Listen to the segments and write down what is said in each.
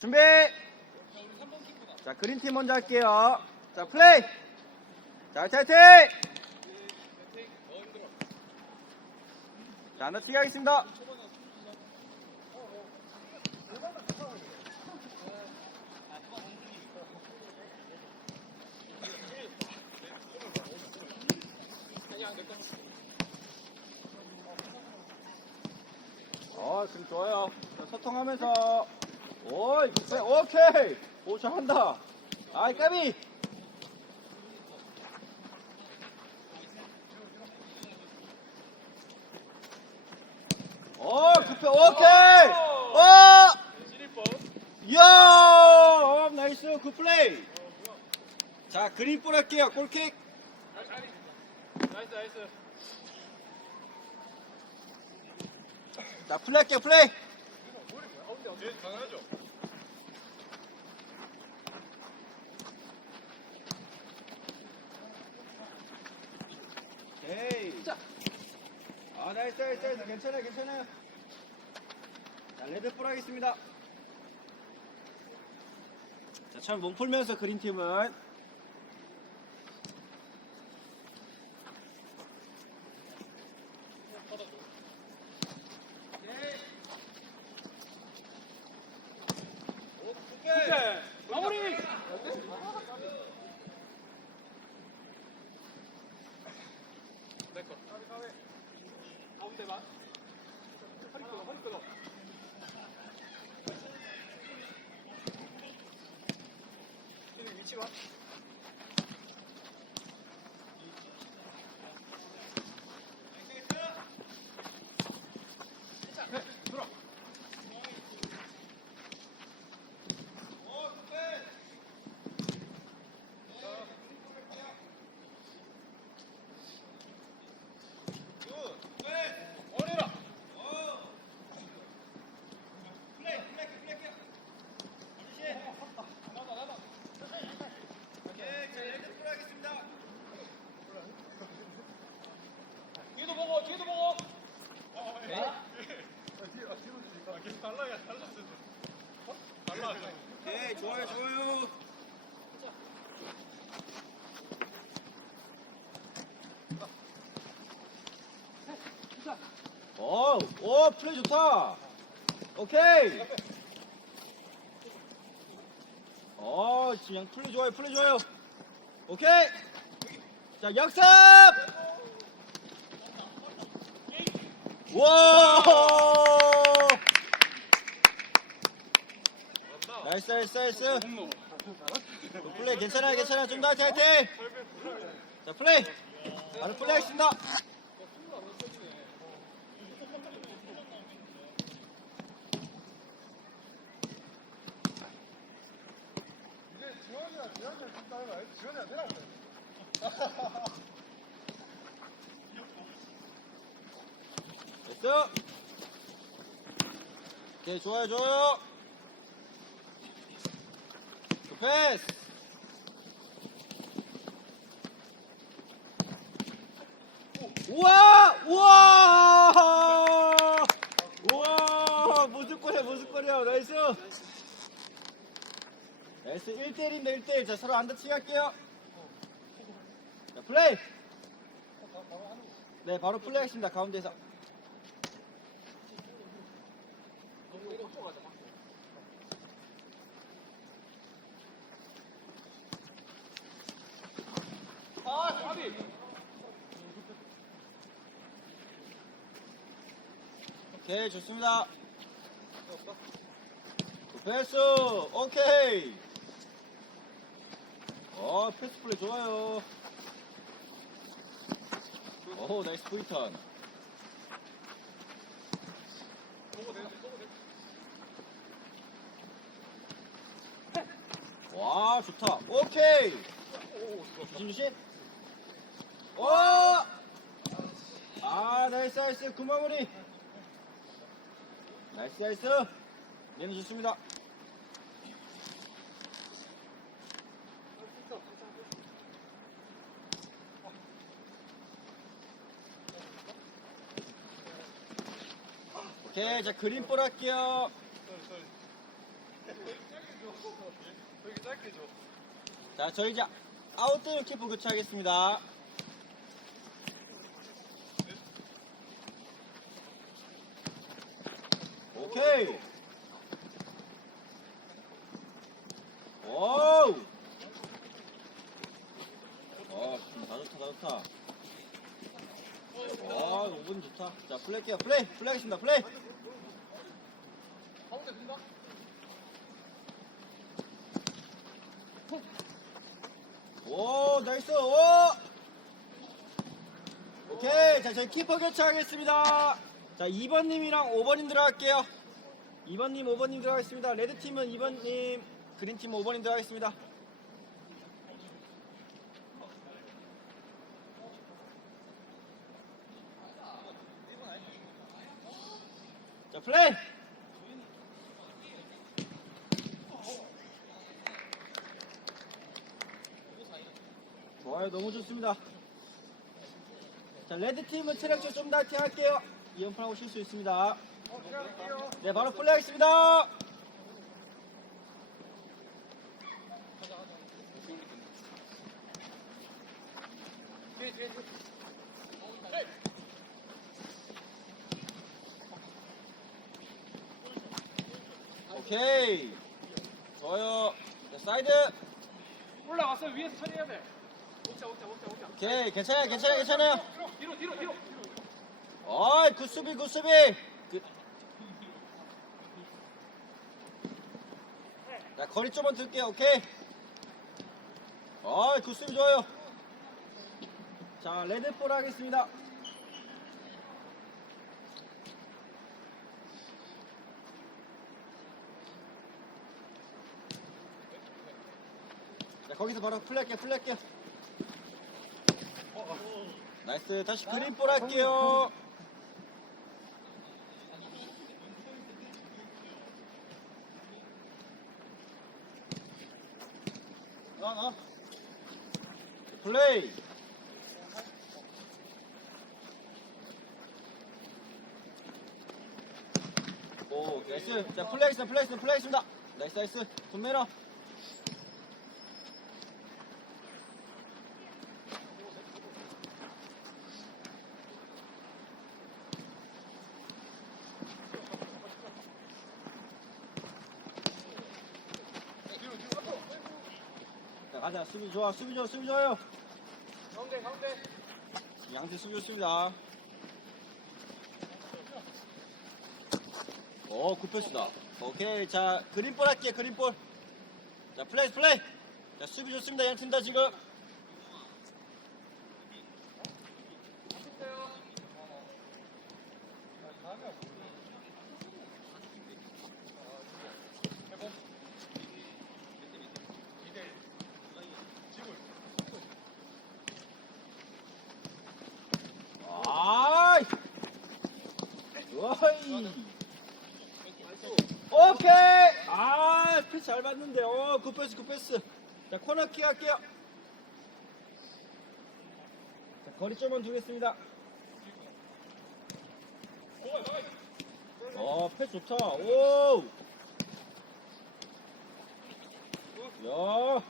준비. 자, 그린팀 먼저 할게요. 자, 플레이. 자, 화이팅! 자, 넣치기 하겠습니다. 어, 지금 좋아요. 자, 소통하면서. 오이, 굿play. 오케이. 오, 잘한다. 아이, 까비. 오, 굿play. 오케이. 어! 이야! 어, 나이스. 굿플레이. 자, 그린볼 할게요. 골킥. 나이스 나이스 자, 플레이 할게요. 플레이. 네, 당연하죠 에이. 자. 아, 나이스, 나이스, 나이스. 괜찮아요, 괜찮아요. 자, 레드볼 하겠습니다. 자, 처음 몸 풀면서 그린팀은. 오케이 마무리 내꺼 가운데 봐. 허리 끊어 허리 끊어 이리 위치 봐 네, 들어. 올려라. 뒤도 보고, 뒤도 보고. 달라야 달랐어. 달라. 오케이, 좋아요, 좋아요. 오, 오, 플레이 좋다. 오케이. 어, 지금 양 플레이 좋아요, 플레이 좋아요. 오케이. 자, 역습! 와! 나이스, 나이스, 나이스. 그 플레이 괜찮아요, 괜찮아요. 좀더 화이팅, 화이팅! 자, 플레이! 바로 플레이 하겠습니다. 지원이야, 지원이야, 진짜 해봐. 지원이야, 내라. 됐어. 오케이, 좋아요, 좋아요. 그 패스. 우와! 우와! 우와! 무슨거려, 무슨거려. 나이스. 나이스. 1대1인데 1대1. 자, 서로 안 다치게 할게요. 자, 플레이. 네, 바로 플레이 하겠습니다. 가운데서. 아. 오케이 좋습니다 패스 오케이 어 패스 플레이 좋아요. 오 나이스 포인턴. 와 좋다. 오케이. 오, 좋아. 조심 조심 오 아 나이스 나이스. 그 마무리 나이스 나이스. 얘는 좋습니다 오케이 자 그린볼 할게요. 자, 저희 이제 아웃되는 키퍼 교체하겠습니다. 오케이. 오우. 어, 다 좋다, 다 좋다. 와, 5분 좋다. 자, 플레이게요. 플레이, 플레이 하겠습니다. 플레이. 가운데 된다. 오, 나이스. 오. 오케이. 자, 저희 키퍼 교체하겠습니다. 자, 2번님이랑 5번님 들어갈게요. 2번님, 5번님 들어가겠습니다. 레드팀은 2번님, 그린팀 5번님 들어가겠습니다. 자, 플레이! 좋아요, 너무 좋습니다. 자, 레드팀은 체력적 좀더 할게 할게요. 이연판하고 쉴 수 있습니다. 네, 바로 플레이하겠습니다. 뒤에, 뒤에, 뒤에. 오케이. 좋아요. 자, 사이드. 올라왔어. 위에서 처리해야 돼. 오자, 오자, 오자, 오자. 오케이. 괜찮아요, 괜찮아요, 괜찮아요. 뒤로, 뒤로, 뒤로. 어이, 굿 수비, 굿 수비. 굿. 자, 거리 좀만 들게요, 오케이. 어이, 굿 수비 좋아요. 자, 레드볼 하겠습니다. 거기서 바로 플레이할게요, 플레이할게요. 나이스, 다시 그린볼 할게요. 어, 어. 플레이. 오, 나이스. 자, 플레이했습니다, 플레이했습니다, 플레이했습니다. 나이스, 나이스. 분매너. 뒤로, 뒤로. 앞으로. 자, 가자. 수비 좋아, 수비 좋아, 수비 좋아요. 가운데, 가운데. 양팀 수비 좋습니다. 오, 굿패스다. 오케이. 자, 그린볼 할게요, 그린볼. 자, 플레이, 플레이. 자, 수비 좋습니다, 양팀 다 지금. 아이! 어이! 오케이! 아, 패스 잘 봤는데. 어, 굿패스, 굿패스. 자, 코너킥 할게요. 자, 거리 좀만 두겠습니다. 어, 패스 좋다. 오! 야,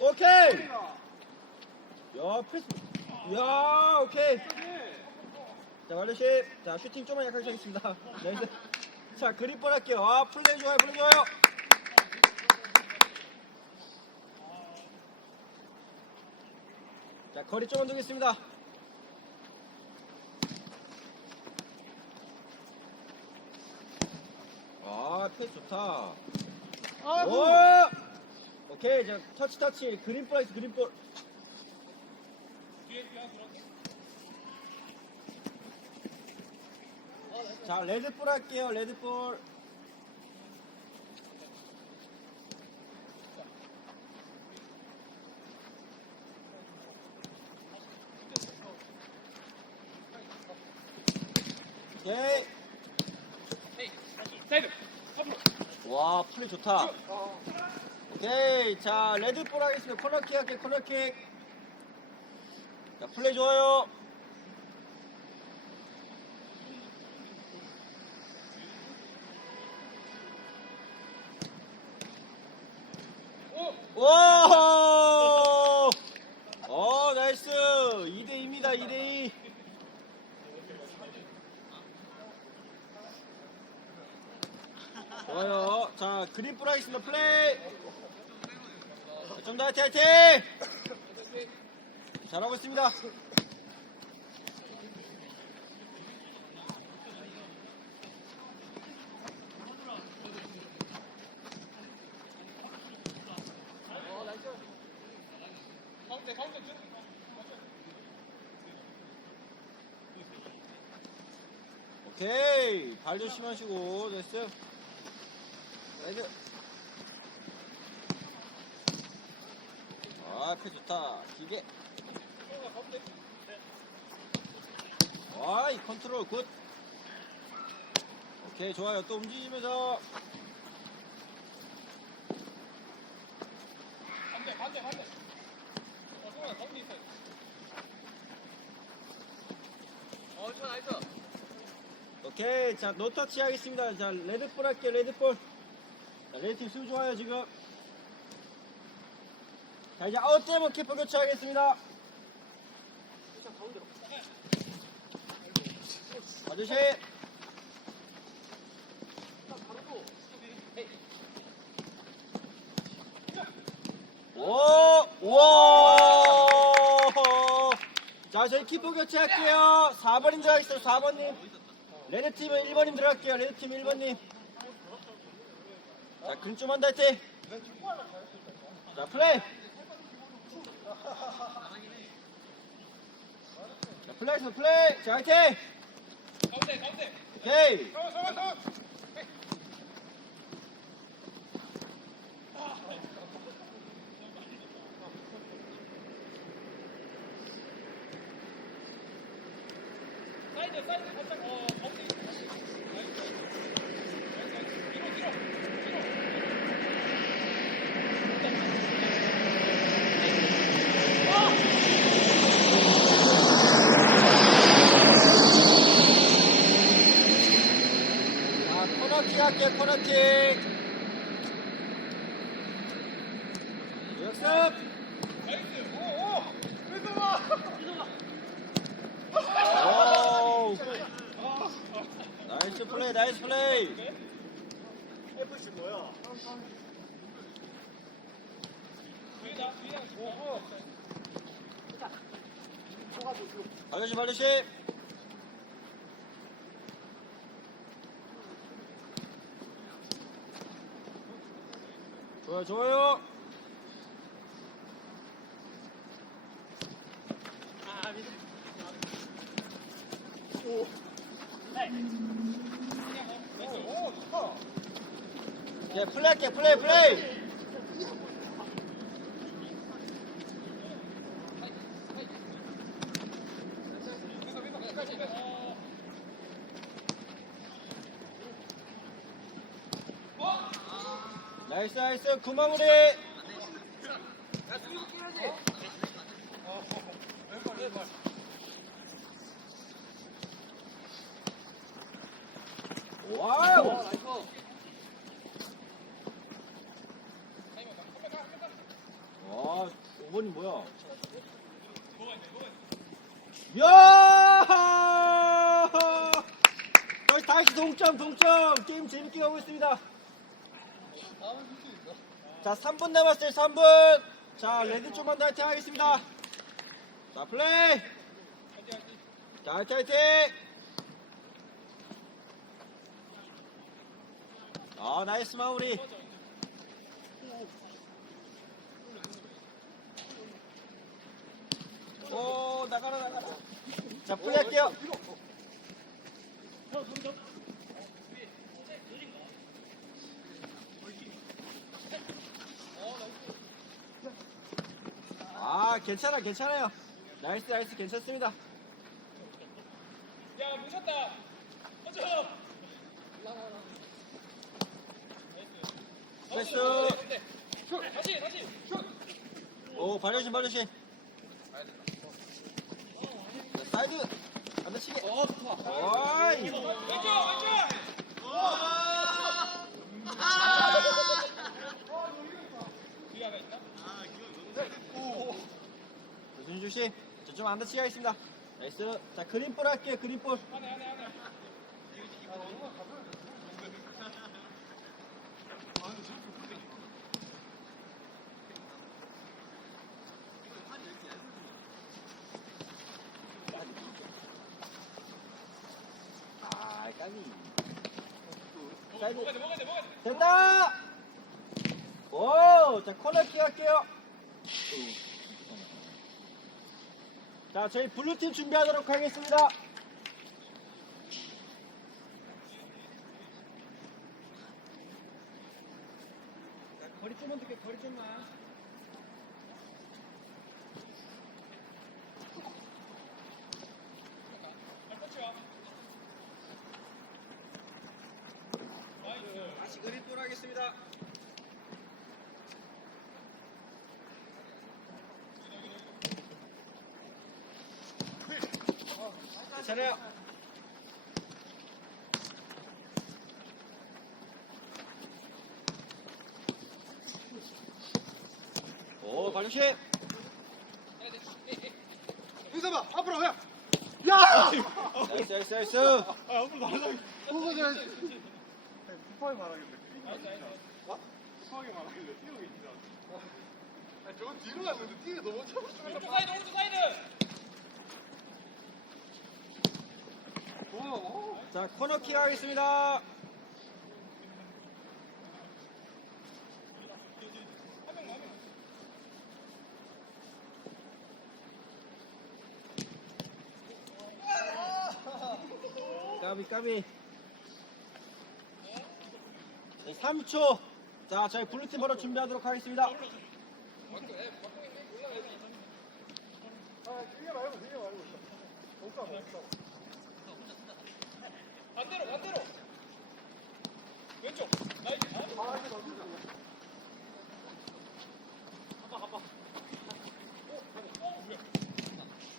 오케이! 야, 패스. 야, 오케이. 자, 완료십. 자, 슈팅 좀만 약하게 하겠습니다. 네. 네. 자, 그립 볼 할게요. 아, 플레이 좋아요, 플레이 좋아요. 자, 거리 좀만 두겠습니다. 아, 패스 좋다. 오! 오케이, 자, 터치, 터치. 그린볼 하겠습니다, 그린 볼. 자, 레드볼 할게요, 레드볼. 오케이. 사이드. 앞으로. 와, 플레이 좋다. 오케이. 자, 레드볼 하겠습니다. 코너킥 할게요, 코너킥. 자, 플레이 좋아요. 오! 어, 나이스. 2대2입니다, 2대2. 좋아요. 자, 그린 뿌 하겠습니다. 플레이. 좀더 화이팅, 화이팅! 잘하고 있습니다. 오케이. 발 조심하시고, 됐어요. 레드. 아, 패 좋다. 기계. 와, 이 컨트롤 굿. 오케이, 좋아요. 또 움직이면서. 오케이, 자, 노터치 하겠습니다. 자, 레드볼 할게요, 레드볼. 자, 레드팀 수비 좋아요, 지금. 자, 이제 아웃되면 키퍼 교체하겠습니다. 아저씨. 오, 우와. 자, 저희 키퍼 교체할게요. 4번님 들어가겠어요, 4번님. 레드팀은 1번님 들어갈게요, 레드팀 1번님. 자, 근좀 한다 했지? 자, 플레이. 자, 플레이에서 플레이. 자, 화이팅! 오케이. 자, 코너킥 할게요, 코너킥. 역습. 오. 나이스 플레이, 나이스 플레이. 발려시, 발려시. 좋아요, 좋아요. 예, 플레이 할게, 플레이, 플레이. 나이스, 나이스, 구마무리. 와우. 와, 5번이 뭐야? 야! 저희 다시 동점, 동점. 게임 재밌게 가고 있습니다. 자, 3분 남았어요, 3분. 자, 레드 좀만 더 화이팅 하겠습니다. 자, 플레이. 자, 화이팅, 화이팅. 아, 나이스 마무리. 오, 나가라, 나가라. 자, 플레이 할게요. 아, 괜찮아, 괜찮아요. 나이스, 나이스, 괜찮습니다. 나이스. 다시, 다시. 오, 발효신, 발효신. 사이드. 안 다치게. 어, 좋아. 어이. 왼쪽, 왼쪽. 와. 조심 조심 저좀 안 다치게 하겠습니다 나이스 자 그린볼 할게요 그린볼 하네 하네 아, 돼 됐다! 오, 자, 코너킥 할게요. 자, 저희 블루팀 준비하도록 하겠습니다. 자, 거리 좀만 줄게, 거리 좀만. 잘 터치야 나이스 다시 그린볼 하겠습니다. 괜찮아요. 오, 관료씨. 인사봐 앞으로 해. 야! 나이스, 나이스, 나이스. 아 앞으로 말라. 보고 잘. 급하게 말하길래. 나이스 나이스 급하게 말하길래 뛰고 있다. 아 저거 뒤로 갔는데 차고 오른쪽 사이드 오른쪽 사이드 어. 자, 코너킥 하겠습니다. 까비 까비. 네, 3초. 자, 저희 블루팀 바로 준비하도록 하겠습니다. 아 뛰게 말고 뛰게 말고. 못 가, 못 가. 반대로 반대로 왼쪽 나이스 어? 아 이거 맞는다.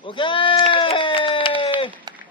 오케이!